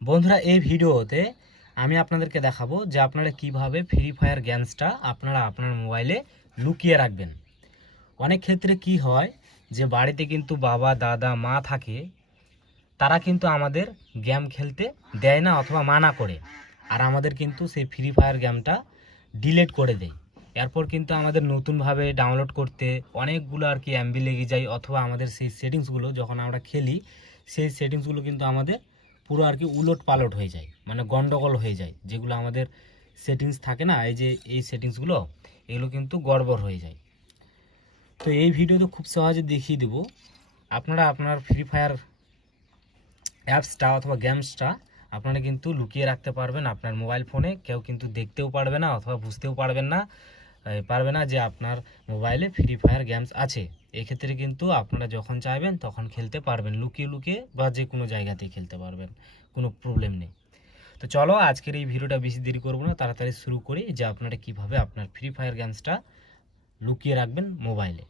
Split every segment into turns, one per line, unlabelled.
বন্ধুরা, এই ভিডিওতে আমি আপনাদেরকে দেখাবো যে আপনারা কীভাবে ফ্রি ফায়ার গেমসটা আপনারা আপনার মোবাইলে লুকিয়ে রাখবেন। অনেক ক্ষেত্রে কি হয় যে বাড়িতে কিন্তু বাবা, দাদা, মা থাকে, তারা কিন্তু আমাদের গেম খেলতে দেয় না অথবা মানা করে। আর আমাদের কিন্তু সেই ফ্রি ফায়ার গেমটা ডিলিট করে দেয়। এরপর কিন্তু আমাদের নতুনভাবে ডাউনলোড করতে অনেকগুলো আর কি এমবি লেগে যায়, অথবা আমাদের সেই সেটিংসগুলো যখন আমরা খেলি, সেই সেটিংসগুলো কিন্তু আমাদের পুরো আর কি উলট পালট হয়ে যায় মানে গন্ডগোল হয়ে যায়। যেগুলো আমাদের সেটিংস থাকে না, এই যে এই সেটিংসগুলো এগুলো কিন্তু গড়বড় হয়ে যায়। তো এই ভিডিও তো খুব সহজে দেখিয়ে দেবো। আপনারা আপনার ফ্রি ফায়ার অ্যাপসটা অথবা গেমসটা আপনারা কিন্তু লুকিয়ে রাখতে পারবেন আপনার মোবাইল ফোনে কেউ কিন্তু দেখতেও পারবে না অথবা বুঝতেও পারবেন না পারবে না যে আপনার মোবাইলে ফ্রি ফায়ার গেমস আছে। এক্ষেত্রে কিন্তু আপনারা যখন চাইবেন তখন খেলতে পারবেন, লুকিয়ে লুকিয়ে বা যে কোনো জায়গাতেই খেলতে পারবেন, কোনো প্রবলেম নেই। তো চলো আজকের এই ভিডিওটা বেশি দেরি করব না, তাড়াতাড়ি শুরু করি যে আপনারা কীভাবে আপনার ফ্রি ফায়ার গেমসটা লুকিয়ে রাখবেন মোবাইলে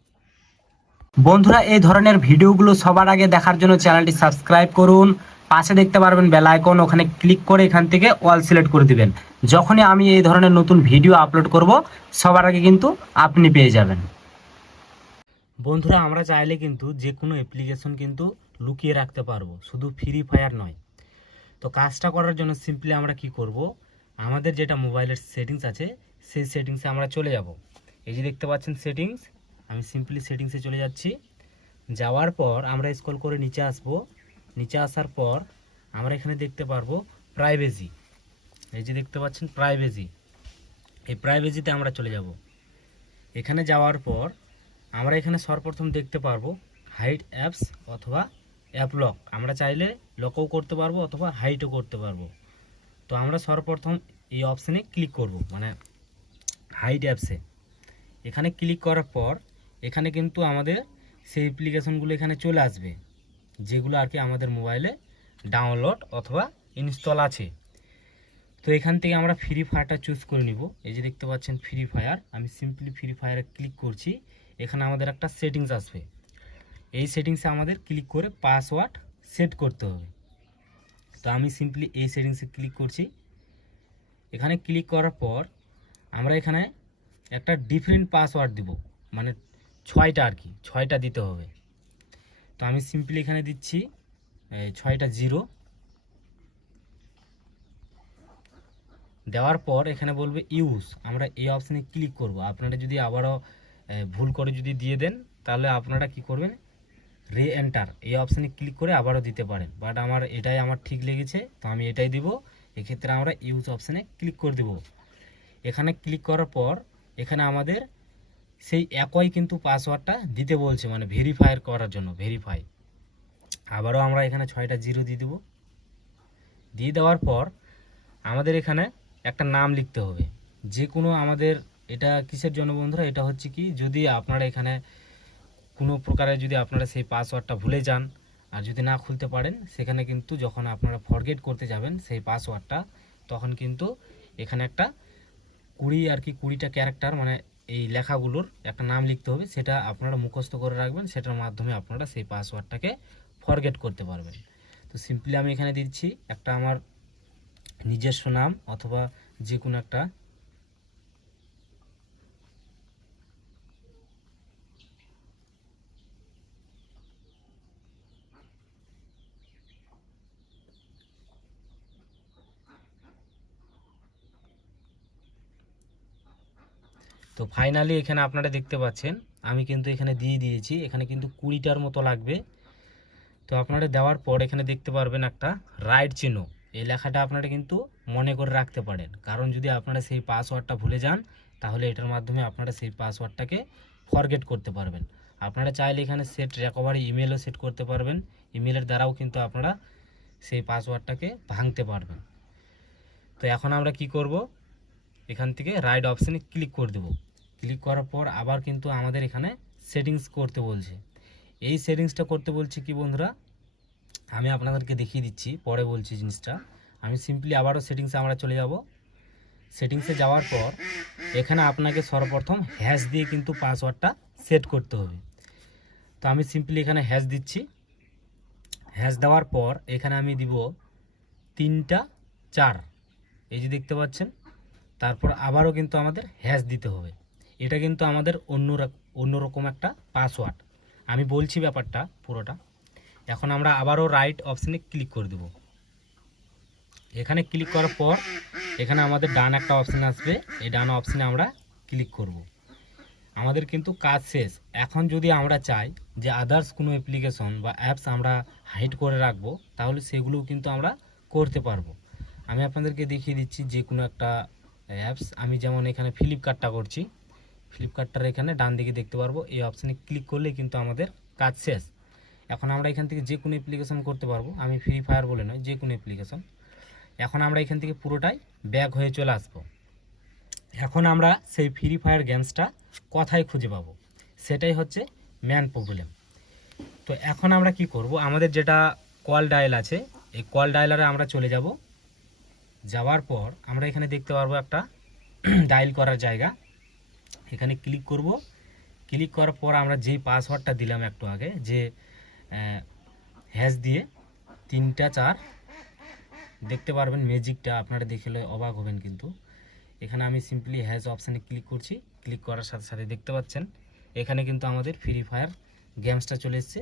বন্ধুরা, এই ধরনের ভিডিওগুলো সবার আগে দেখার জন্য চ্যানেলটি সাবস্ক্রাইব করুন, পাশে দেখতে পারবেন বেল আইকন ওখানে ক্লিক করে এখান থেকে অল সিলেক্ট করে দিবেন। যখনই আমি এই ধরনের নতুন ভিডিও আপলোড করব, সবার আগে কিন্তু আপনি পেয়ে যাবেন। বন্ধুরা, আমরা চাইলে কিন্তু যে কোনো অ্যাপ্লিকেশন কিন্তু লুকিয়ে রাখতে পারব, শুধু ফ্রি ফায়ার নয়। তো কাজটা করার জন্য সিম্পলি আমরা কি করব? আমাদের যেটা মোবাইলের সেটিংস আছে, সেই সেটিংসে আমরা চলে যাব। এই যে দেখতে পাচ্ছেন সেটিংস আমি সিম্পলি সেটিংসে চলে যাচ্ছি। যাওয়ার পর আমরা স্কল করে নিচে আসব। নিচে আসার পর আমরা এখানে দেখতে পারব প্রাইভেসি এই যে দেখতে পাচ্ছেন প্রাইভেসি এই প্রাইভেসিতে আমরা চলে যাব। এখানে যাওয়ার পর আমরা এখানে সর্বপ্রথম দেখতে পারব হাইট অ্যাপস অথবা অ্যাপ লক আমরা চাইলে লকও করতে পারব অথবা হাইটও করতে পারব। তো আমরা সর্বপ্রথম এই অপশানে ক্লিক করব মানে হাইট অ্যাপসে এখানে ক্লিক করার পর এখানে কিন্তু আমাদের সেই অ্যাপ্লিকেশনগুলো এখানে চলে আসবে, যেগুলো আর কি আমাদের মোবাইলে ডাউনলোড অথবা ইনস্টল আছে। তো এখান থেকে আমরা ফ্রি ফায়ারটা চুজ করে নিব। এই যে দেখতে পাচ্ছেন ফ্রি ফায়ার আমি সিম্পলি ফ্রি ফায়ারে ক্লিক করছি। এখানে আমাদের একটা সেটিংস আসবে। এই সেটিংসে আমাদের ক্লিক করে পাসওয়ার্ড সেট করতে হবে। তো আমি সিম্পলি এই সেটিংসে ক্লিক করছি। এখানে ক্লিক করার পর আমরা এখানে একটা ডিফারেন্ট পাসওয়ার্ড দিব মানে ছয়টা আর কি, ছয়টা দিতে হবে। তো আমি সিম্পলি এখানে দিচ্ছি ছয়টা জিরো দেওয়ার পর এখানে বলবে ইউজ আমরা এই অপশানে ক্লিক করব। আপনারা যদি আবারও ভুল করে যদি দিয়ে দেন, তাহলে আপনারা কি করবেন? রে এন্টার এই অপশানে ক্লিক করে আবারও দিতে পারেন। বাট আমার এটাই আমার ঠিক লেগেছে, তো আমি এটাই দিব। এক্ষেত্রে আমরা ইউজ অপশানে ক্লিক করে দিব। এখানে ক্লিক করার পর, এখানে আমাদের সেই একই কিন্তু পাসওয়ার্ডটা দিতে বলছে মানে ভেরিফায়ার করার জন্য ভেরিফাই আবারও আমরা এখানে ছয়টা জিরো দিয়ে দেবো। দিয়ে দেওয়ার পর, আমাদের এখানে একটা নাম লিখতে হবে। যে কোনো আমাদের এটা কিসের জন্য বন্ধুরা? এটা হচ্ছে কি, যদি আপনারা এখানে কোনো প্রকারে যদি আপনারা সেই পাসওয়ার্ডটা ভুলে যান আর যদি না খুলতে পারেন, সেখানে কিন্তু যখন আপনারা ফরগেট করতে যাবেন সেই পাসওয়ার্ডটা, তখন কিন্তু এখানে একটা কুড়ি আর কি, কুড়িটা ক্যারেক্টার মানে এই লেখাগুলোর একটা নাম লিখতে হবে, সেটা আপনারা মুখস্থ করে রাখবেন, সেটার মাধ্যমে আপনারা সেই পাসওয়ার্ডটাকে ফরগেট করতে পারবেন। তো সিম্পলি আমি এখানে দিচ্ছি, একটা আমার নিজস্ব নাম অথবা যে কোনো একটা তো ফাইনালি এখানে আপনারা দেখতে পাচ্ছেন, আমি কিন্তু এখানে দিয়ে দিয়েছি, এখানে কিন্তু কুড়িটার মতো লাগবে। তো আপনারা দেওয়ার পর এখানে দেখতে পারবেন একটা রাইট চিহ্ন। এই লেখাটা আপনারা কিন্তু মনে করে রাখতে পারেন। কারণ যদি আপনারা সেই পাসওয়ার্ডটা ভুলে যান, তাহলে এটার মাধ্যমে আপনারা সেই পাসওয়ার্ডটাকে ফরগেট করতে পারবেন। আপনারা চাইলে এখানে সেট রেকভারি ইমেলও সেট করতে পারবেন। ইমেলের দ্বারাও কিন্তু আপনারা সেই পাসওয়ার্ডটাকে ভাঙতে পারবেন। তো এখন আমরা কি করব? এখান থেকে রাইট অপশানে ক্লিক করে দেব। ক্লিক করার পর আবার কিন্তু আমাদের এখানে সেটিংস করতে বলছে। এই সেটিংসটা করতে বলছে কি বন্ধুরা? আমি আপনাদেরকে দেখিয়ে দিচ্ছি, পরে বলছি জিনিসটা। আমি সিম্পলি আবারও সেটিংসে আমরা চলে যাব। সেটিংসে যাওয়ার পর এখানে আপনাকে সর্বপ্রথম হ্যাশ দিয়ে কিন্তু পাসওয়ার্ডটা সেট করতে হবে। তো আমি সিম্পলি এখানে হ্যাশ দিচ্ছি। হ্যাশ দেওয়ার পর এখানে আমি দিব তিনটা চার। এই যে দেখতে পাচ্ছেন, তারপর আবারও কিন্তু আমাদের হ্যাশ দিতে হবে। এটা কিন্তু আমাদের অন্য রক- অন্যরকম একটা পাসওয়ার্ড আমি বলছি ব্যাপারটা পুরোটা। এখন আমরা আবারও রাইট অপশানে ক্লিক করে দেব। এখানে ক্লিক করার পর এখানে আমাদের ডান একটা অপশান আসবে। এই ডান অপশানে আমরা ক্লিক করব। আমাদের কিন্তু কাজ শেষ। এখন যদি আমরা চাই যে আদার্স কোনো অ্যাপ্লিকেশন বা অ্যাপস আমরা হাইড করে রাখব, তাহলে সেগুলোও কিন্তু আমরা করতে পারব। আমি আপনাদেরকে দেখিয়ে দিচ্ছি যে কোনো একটা অ্যাপস আমি যেমন এখানে ফ্লিপকার্টটা করছি। ফ্লিপকার্টটার এখানে ডান দিকে দেখতে পারব। এই অপশানে ক্লিক করলেই কিন্তু আমাদের কাজ শেষ। এখন আমরা এখান থেকে যে কোনো অ্যাপ্লিকেশন করতে পারব। আমি ফ্রি ফায়ার বলে নয়, যে কোনো অ্যাপ্লিকেশন এখন আমরা এখান থেকে পুরোটাই ব্যাক হয়ে চলে আসব। এখন আমরা সেই ফ্রি ফায়ার গেমসটা কোথায় খুঁজে পাবো? সেটাই হচ্ছে ম্যান প্রবলেম তো এখন আমরা কি করব? আমাদের যেটা কল ডায়াল আছে, এই কল ডায়ালারে আমরা চলে যাব। যাওয়ার পর আমরা এখানে দেখতে পারব একটা ডায়াল করার জায়গা। এখানে ক্লিক করব। ক্লিক করার পর আমরা যেই পাসওয়ার্ডটা দিলাম একটু আগে, যে হ্যাশ দিয়ে তিনটা চার, দেখতে পারবেন ম্যাজিকটা আপনারা দেখলে অবাক হবেন কিন্তু। এখানে আমি সিম্পলি হ্যাজ অপশানে ক্লিক করছি। ক্লিক করার সাথে সাথে দেখতে পাচ্ছেন, এখানে কিন্তু আমাদের ফ্রি ফায়ার গেমসটা চলে এসছে,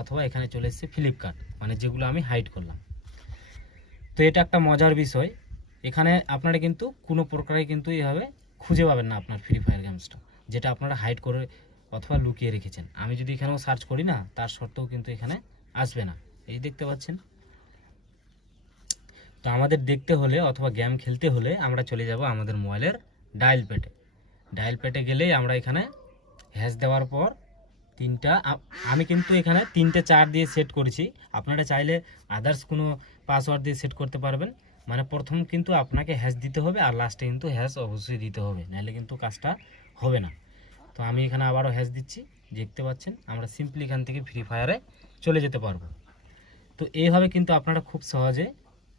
অথবা এখানে চলে এসছে ফ্লিপকার্ট মানে যেগুলো আমি হাইড করলাম। তো এটা একটা মজার বিষয়। এখানে আপনারা কিন্তু কোনো প্রকারে কিন্তু এভাবে খুঁজে পাবেন না আপনার ফ্রি ফায়ার গেমসটা যেটা আপনারা হাইড করে অথবা লুকিয়ে রেখেছেন। আমি যদি এখানেও সার্চ করি না, তার সত্ত্বেও কিন্তু এখানে আসবে না। এই দেখতে পাচ্ছেন? তো আমাদের দেখতে হলে অথবা গেম খেলতে হলে আমরা চলে যাব আমাদের মোবাইলের ডায়াল প্যাডে ডায়াল প্যাডে গেলেই আমরা এখানে হ্যাশ দেওয়ার পর তিনটা আমি কিন্তু এখানে তিনটে চার দিয়ে সেট করেছি। আপনারা চাইলে আদার্স কোনো পাসওয়ার্ড দিয়ে সেট করতে পারবেন। মানে প্রথম কিন্তু আপনাকে হ্যাশ দিতে হবে আর লাস্টে কিন্তু হ্যাশ অবশ্যই দিতে হবে, নাহলে কিন্তু কাজটা হবে না। তো আমি এখানে আবারও হ্যাশ দিচ্ছি, দেখতে পাচ্ছেন? আমরা সিম্পলি এখান থেকে ফ্রি ফায়ারে চলে যেতে পারব। তো এইভাবে কিন্তু আপনারা খুব সহজে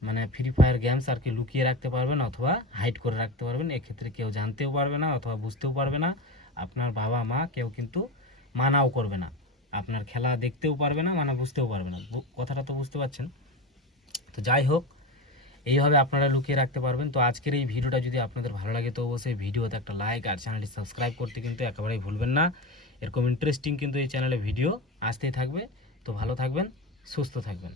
মানে ফ্রি ফায়ার গেমস আর কি লুকিয়ে রাখতে পারবেন অথবা হাইড করে রাখতে পারবেন। এক্ষেত্রে কেউ জানতেও পারবে না অথবা বুঝতেও পারবে না। আপনার বাবা মা কেউ কিন্তু মানাও করবে না। আপনার খেলা দেখতেও পারবে না মানে বুঝতেও পারবে না। কথাটা তো বুঝতে পারছেন? তো যাই হোক এইভাবে আপনারা লুকিয়ে রাখতে পারবেন। তো আজকের এই ভিডিওটা যদি আপনাদের ভালো লাগে, তো অবশ্যই ভিডিওতে একটা লাইক আর চ্যানেলটি সাবস্ক্রাইব করতে কিন্তু একেবারেই ভুলবেন না। এরকম ইন্টারেস্টিং কিন্তু এই চ্যানেলে ভিডিও আসতেই থাকবে। তো ভালো থাকবেন, সুস্থ থাকবেন।